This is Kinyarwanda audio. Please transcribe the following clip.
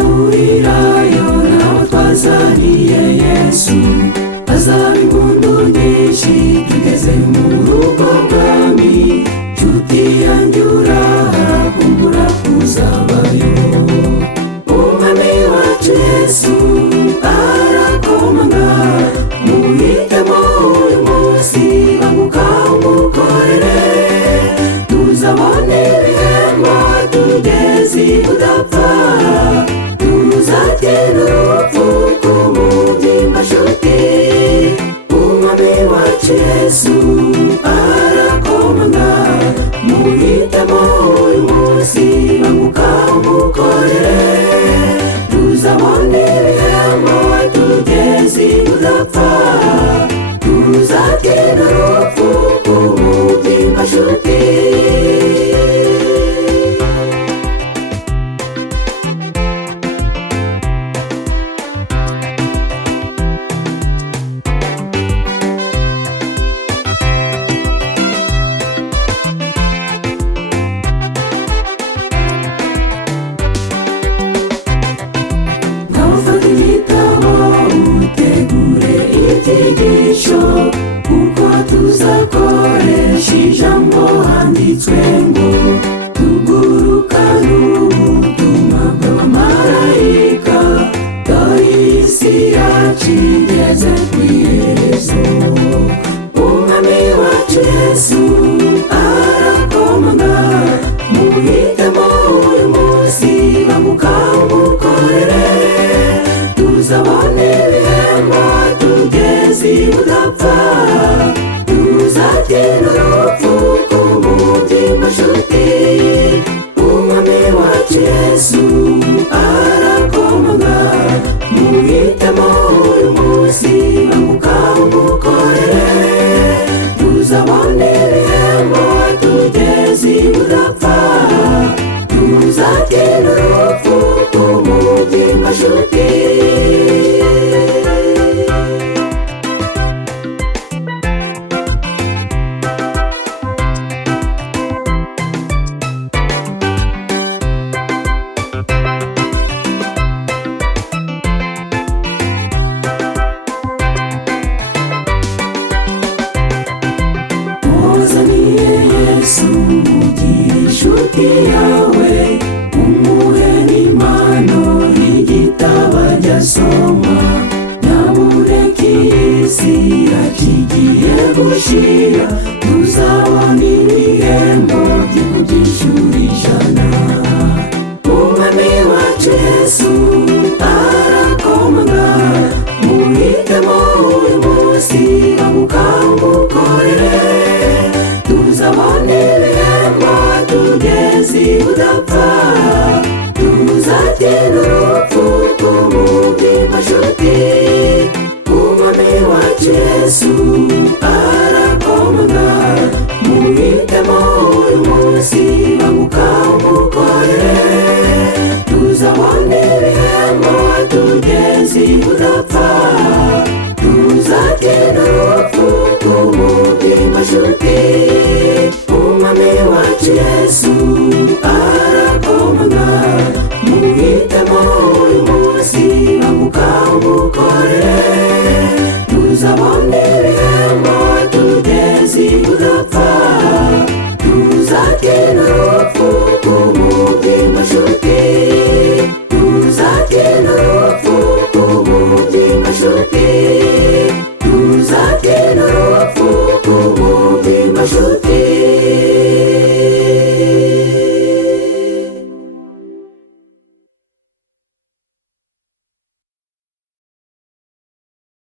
tuzahurirayo naho twazaniye Yesu. Hazaba impundu nyinshi tugeze mu rugo bwami. Nshuti yanjye urahakumbura kuzabayo. Umwami wacu Yesu arakomanga. Muhitemo uyu munsi banguka umukorere. Tuzabona ibihembo tugeze udapfa. Tuzatinda urupfu k'umubyimba nshuti. Umwami wacu Yesu arakomanga. Muhitemo uyu munsi banguka umukorere. Tuzabona ibihembo tugeze udapfa. Tuzatinda urupfu k'umubyimba nshuti. Kuko tuzakoresha ijambo handitswe ngo tugurukane ubutumwa bw'abamarayika. Dore isi yacu igeze ku iherezo. Umwami wacu Yesu arakomanga. Muhitemo uyu munsi banguka umukorere. Tuzabona ibihembo tugeze udapfa. Tuzatinda urupfu k'umubyimba nshuti. Umwami wacu Yesu arakomanga. Muhitemo uyu munsi banguka umukorere. Tuzabona ibihembo tugeze udapfa. Tuzatinda urupfu k'umubyimba nshuti. Muzaniye Yesu mugire inshuti yawe. Umuhe n'impano y'igitabo ajya asoma. Nyabureka iyi si yakigiye gushira. Tuzabona ibihembo by'inshuro ijana. Umwami wacu Yesu arakomanga. Muhitemo uyu munsi banguka umukorere. Tuzabona ibihembo tugeze udapfa. Tuzatinda urupfu k'umubyimba nshuti. Umwami wacu Yesu arakomanga. Muhitemo uyu munsi banguka umukorere.